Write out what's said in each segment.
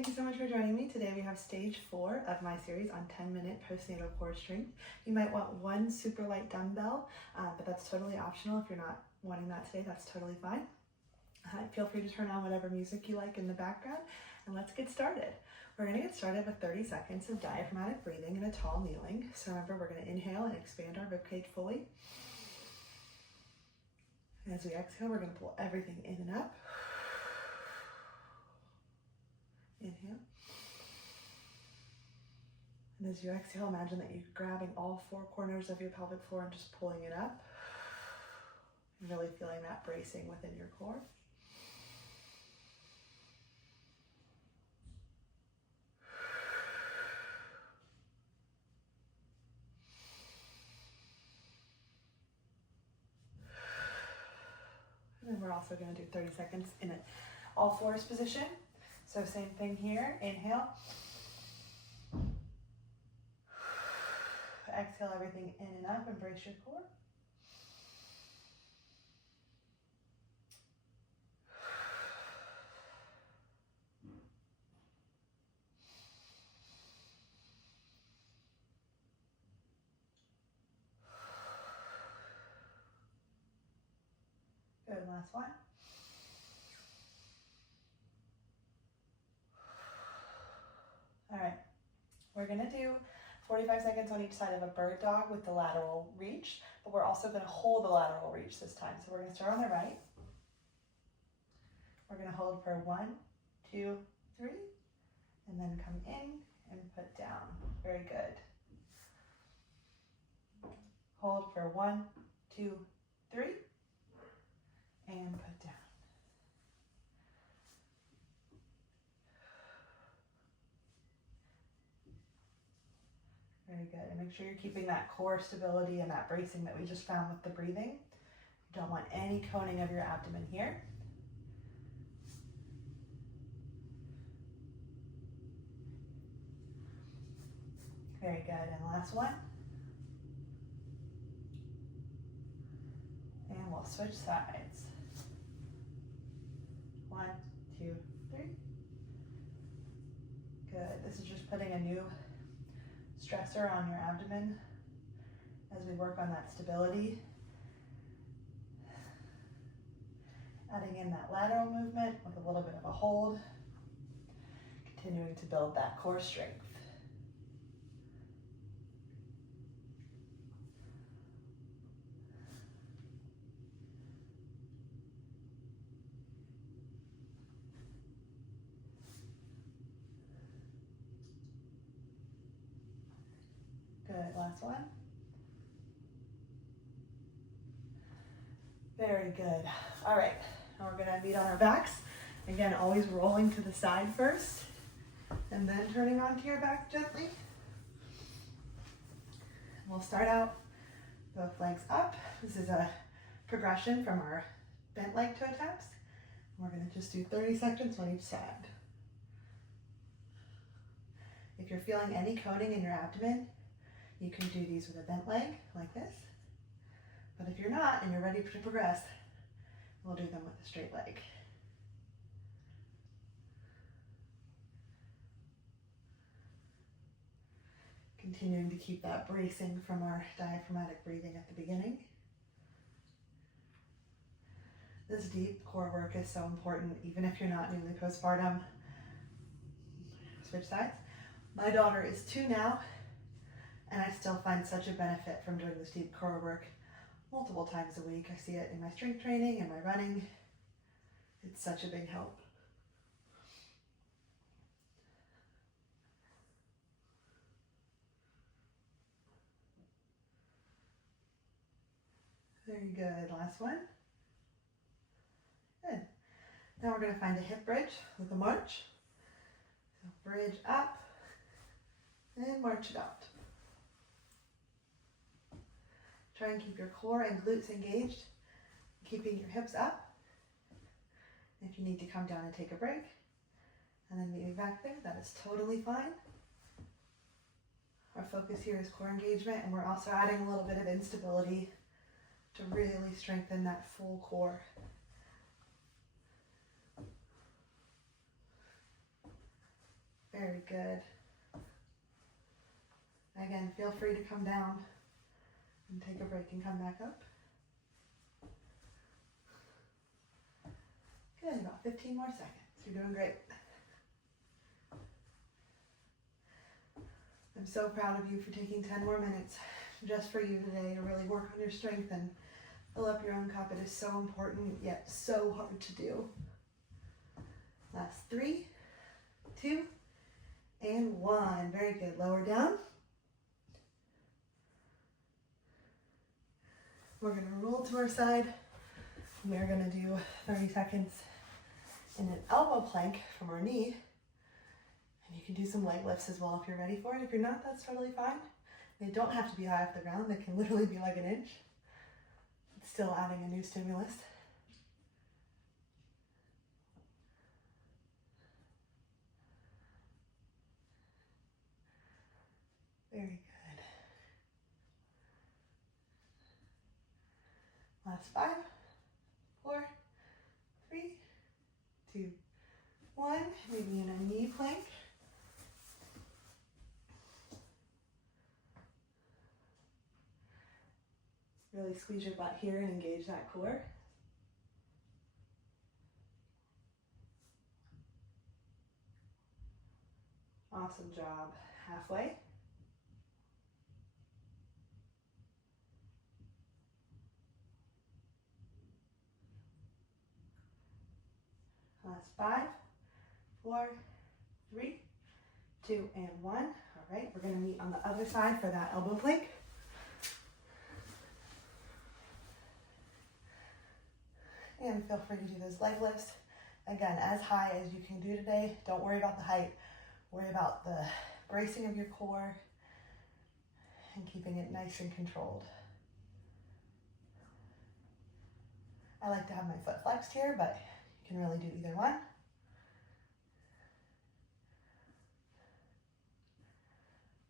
thank you so much for joining me. Today we have stage 4 of my series on 10-minute postnatal core strength. You might want one super light dumbbell, but that's totally optional. If you're not wanting that today, that's totally fine. Feel free to turn on whatever music you like in the background, and let's get started. We're going to get started with 30 seconds of diaphragmatic breathing in a tall kneeling. So remember, we're going to inhale and expand our ribcage fully. And as we exhale, we're going to pull everything in and up. Inhale. And as you exhale, imagine that you're grabbing all 4 corners of your pelvic floor and just pulling it up. And really feeling that bracing within your core. And then we're also going to do 30 seconds in an all fours position. So same thing here, inhale. Exhale everything in and up, embrace your core. Good, last one. All right, we're gonna do 45 seconds on each side of a bird dog with the lateral reach, but we're also gonna hold the lateral reach this time. So we're gonna start on the right. We're gonna hold for 1, 2, 3, and then come in and put down. Very good. Hold for 1, 2, 3, and put down. Very good. And make sure you're keeping that core stability and that bracing that we just found with the breathing. You don't want any coning of your abdomen here. Very good. And last one. And we'll switch sides. 1, 2, 3. Good. This is just putting a new stressor on your abdomen as we work on that stability. Adding in that lateral movement with a little bit of a hold. Continuing to build that core strength. Good, last one. Very good. All right, now we're gonna meet on our backs. Again, always rolling to the side first, and then turning onto your back gently. We'll start out both legs up. This is a progression from our bent leg toe taps. We're gonna just do 30 seconds on each side. If you're feeling any coning in your abdomen, you can do these with a bent leg, like this. But if you're not, and you're ready to progress, we'll do them with a straight leg. Continuing to keep that bracing from our diaphragmatic breathing at the beginning. This deep core work is so important, even if you're not newly postpartum. Switch sides. My daughter is 2 now, and I still find such a benefit from doing this deep core work multiple times a week. I see it in my strength training and my running. It's such a big help. Very good. Last one. Good. Now we're going to find a hip bridge with a march. So bridge up and march it out. Try and keep your core and glutes engaged, keeping your hips up. If you need to come down and take a break, and then meet me back there, that is totally fine. Our focus here is core engagement, and we're also adding a little bit of instability to really strengthen that full core. Very good. Again, feel free to come down and take a break and come back up. Good, about 15 more seconds. You're doing great. I'm so proud of you for taking 10 more minutes just for you today to really work on your strength and fill up your own cup. It is so important, yet so hard to do. Last 3, 2, and 1. Very good. Lower down. We're going to roll to our side. We're going to do 30 seconds in an elbow plank from our knee. And you can do some leg lifts as well if you're ready for it. If you're not, that's totally fine. They don't have to be high off the ground. They can literally be like an inch. It's still adding a new stimulus. Very good. Last 5, 4, 3, 2, 1. Maybe in a knee plank. Really squeeze your butt here and engage that core. Awesome job. Halfway. Last 5, 4, 3, 2, and 1. All right, we're going to meet on the other side for that elbow plank. And feel free to do those leg lifts. Again, as high as you can do today. Don't worry about the height. Worry about the bracing of your core and keeping it nice and controlled. I like to have my foot flexed here, but you can really do either one.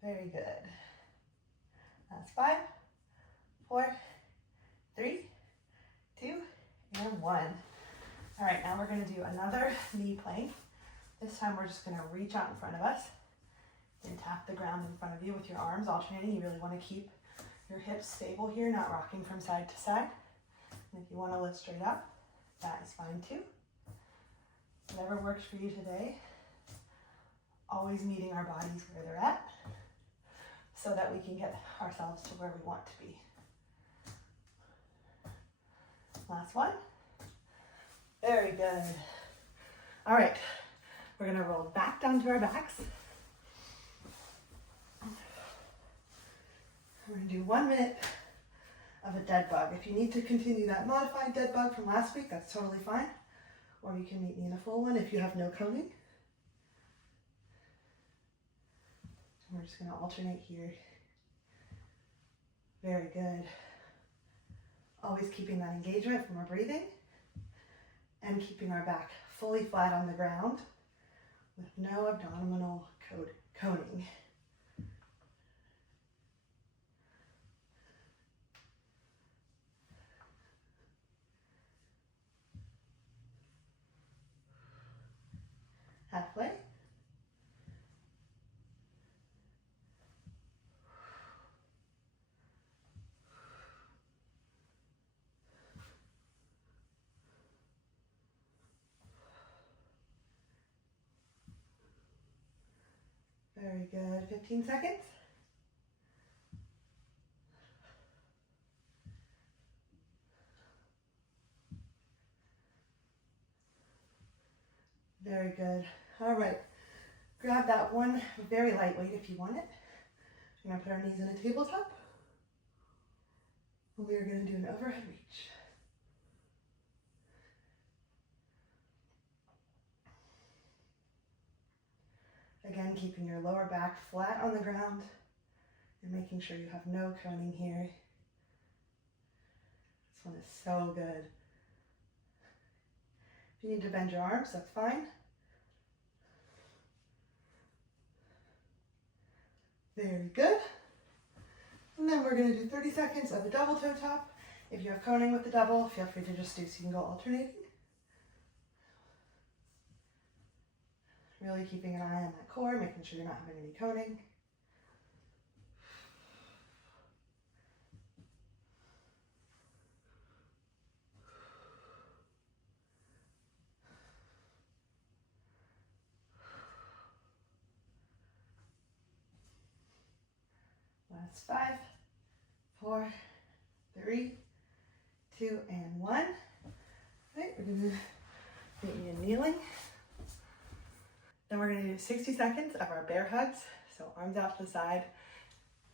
Very good. That's 5, 4, 3, 2, and 1. All right, now we're going to do another knee plank. This time we're just going to reach out in front of us and tap the ground in front of you with your arms alternating. You really want to keep your hips stable here, not rocking from side to side. And if you want to lift straight up, that is fine too. Whatever works for you today. Always meeting our bodies where they're at so that we can get ourselves to where we want to be. Last one. Very good. All right, we're gonna roll back down to our backs. We're gonna do 1 minute of a dead bug. If you need to continue that modified dead bug from last week, that's totally fine. Or you can meet me in a full one if you have no coning. We're just gonna alternate here. Very good. Always keeping that engagement from our breathing and keeping our back fully flat on the ground with no abdominal coning. Halfway. Very good. 15 seconds. Very good. All right. Grab that one very lightweight if you want it. We're going to put our knees in a tabletop. And we are going to do an overhead reach. Again, keeping your lower back flat on the ground and making sure you have no coning here. This one is so good. If you need to bend your arms, that's fine. Very good. And then we're going to do 30 seconds of a double toe tap. If you have coning with the double, feel free to just do single alternating. Really keeping an eye on that core, making sure you're not having any coning. Last 5, 4, 3, 2, and 1. All right, we're gonna meet me in kneeling. Then we're gonna do 60 seconds of our bear hugs. So arms out to the side,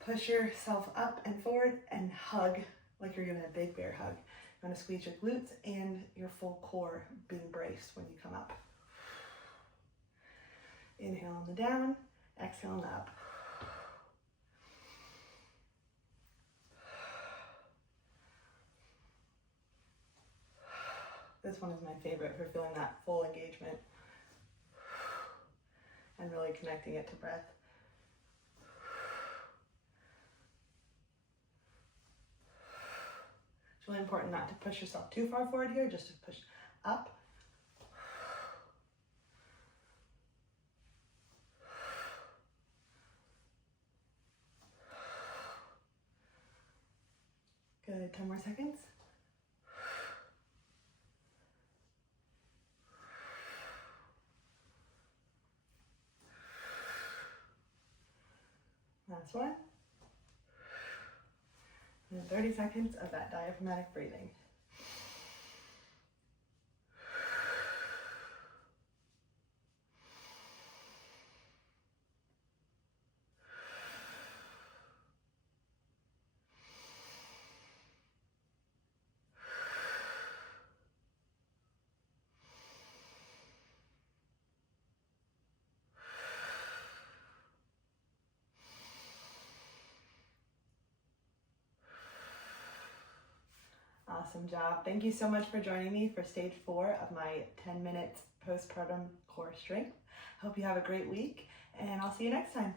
push yourself up and forward and hug like you're giving a big bear hug. You wanna squeeze your glutes and your full core being braced when you come up. Inhale on the down, exhale on the up. This one is my favorite for feeling that full engagement and really connecting it to breath. It's really important not to push yourself too far forward here, just to push up. Good, 10 more seconds. Last one. And 30 seconds of that diaphragmatic breathing. Awesome job. Thank you so much for joining me for stage 4 of my 10 minutes postpartum core strength. Hope you have a great week, and I'll see you next time.